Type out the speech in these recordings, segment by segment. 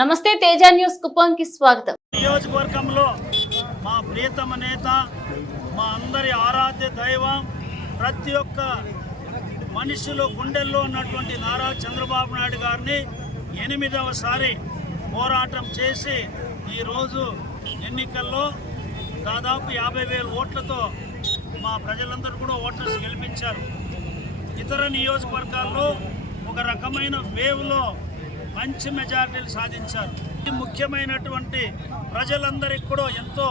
నమస్తే తేజ న్యూస్ కుప్పంకి స్వాగతం. నియోజకవర్గంలో మా ప్రియతమ నేత, మా అందరి ఆరాధ్య దైవం, ప్రతి ఒక్క మనుషులు గుండెల్లో ఉన్నటువంటి నారా చంద్రబాబు నాయుడు గారిని 8వసారి పోరాటం చేసి ఈరోజు ఎన్నికల్లో దాదాపు 50,000 ఓట్లతో మా ప్రజలందరూ కూడా ఓటర్స్ గెలిపించారు. ఇతర నియోజకవర్గాల్లో ఒక రకమైన వేవ్లో మంచి మెజారిటీలు సాధించారు. ముఖ్యమైనటువంటి ప్రజలందరికీ కూడా ఎంతో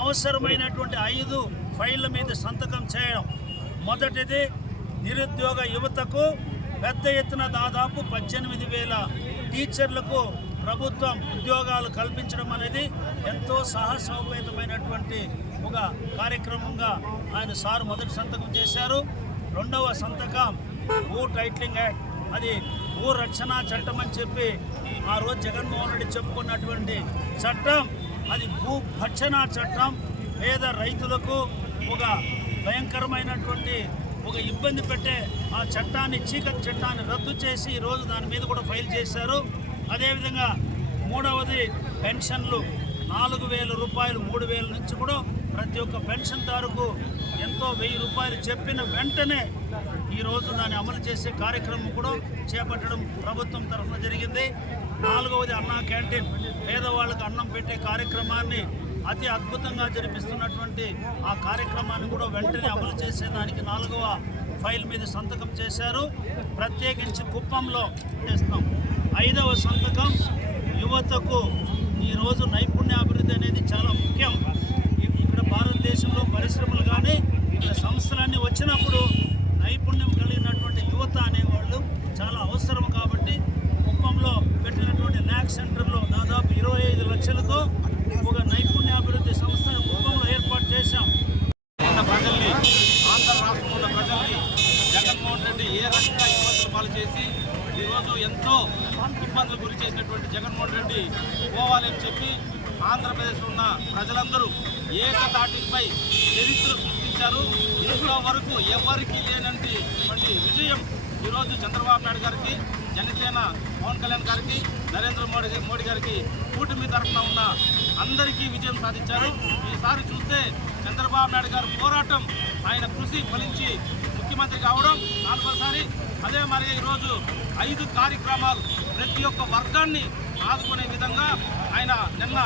అవసరమైనటువంటి 5 ఫైళ్ళ మీద సంతకం చేయడం. మొదటిది నిరుద్యోగ యువతకు పెద్ద ఎత్తున దాదాపు 18,000 టీచర్లకు ప్రభుత్వం ఉద్యోగాలు కల్పించడం అనేది ఎంతో సాహసోపేతమైనటువంటి ఒక కార్యక్రమంగా ఆయన సార్ మొదటి సంతకం చేశారు. రెండవ సంతకం భూ టైటిలింగ్ యాక్ట్, అది భూ రక్షణ చట్టం అని చెప్పి ఆ రోజు జగన్మోహన్ రెడ్డి చెప్పుకున్నటువంటి చట్టం, అది భూ భక్షణ చట్టం. పేద రైతులకు ఒక భయంకరమైనటువంటి ఒక ఇబ్బంది పెట్టే ఆ చట్టాన్ని, చీకటి చట్టాన్ని రద్దు చేసి ఈరోజు దాని మీద కూడా ఫైల్ చేశారు. అదేవిధంగా మూడవది పెన్షన్లు 4,000 రూపాయలు 3,000 నుంచి కూడా ప్రతి ఒక్క పెన్షన్దారుకు ఎంతో 1,000 రూపాయలు చెప్పిన వెంటనే ఈరోజు దాన్ని అమలు చేసే కార్యక్రమం కూడా చేపట్టడం ప్రభుత్వం తరఫున జరిగింది. 4వది అన్నా క్యాంటీన్, పేదవాళ్ళకు అన్నం పెట్టే కార్యక్రమాన్ని అతి అద్భుతంగా జరిపిస్తున్నటువంటి ఆ కార్యక్రమాన్ని కూడా వెంటనే అమలు చేసేదానికి 4వ ఫైల్ మీద సంతకం చేశారు. ప్రత్యేకించి కుప్పంలో చేస్తాం. 5వ సంతకం యువతకు ఈరోజు నైపుణ్యాభివృద్ధి అనేది చాలా ముఖ్యం. ఇక్కడ భారతదేశంలో పరిశ్రమలు కానీ ఇక్కడ సంస్థలన్నీ వచ్చినప్పుడు నైపుణ్యం కలిగినటువంటి యువత అనేవాళ్ళు చాలా అవసరం. కాబట్టి కుప్పంలో పెట్టినటువంటి ల్యాక్ సెంటర్లో దాదాపు 25 లక్షలతో ఒక నైపుణ్యాభివృద్ధి సంస్థను కుప్పంలో ఏర్పాటు చేశాం. ఉన్న ప్రజల్ని, ఆంధ్ర రాష్ట్రంలో ఉన్న ప్రజల్ని జగన్మోహన్ రెడ్డి ఏ రకంగా ఇబ్బందులు పాలు చేసి ఈరోజు ఎంతో ఇబ్బందులు గురి చేసినటువంటి జగన్మోహన్ రెడ్డి పోవాలని చెప్పి ఆంధ్రప్రదేశ్లో ఉన్న ప్రజలందరూ ఏకతాటిపై చరిత్ర సృష్టించారు. ఇంట్లో వరకు ఎవరికి లేనటువంటి విజయం ఈరోజు చంద్రబాబు నాయుడు గారికి, జనసేన పవన్ కళ్యాణ్ గారికి, నరేంద్ర మోడీ గారికి కూటమి తరఫున ఉన్న అందరికీ విజయం సాధించారు. ఈసారి చూస్తే చంద్రబాబు నాయుడు గారి పోరాటం, ఆయన కృషి ఫలించి ముఖ్యమంత్రి కావడం 4వసారి. అదే మరి ఈరోజు 5 కార్యక్రమాలు ప్రతి ఒక్క వర్గాన్ని ఆదుకునే విధంగా ఆయన నిన్న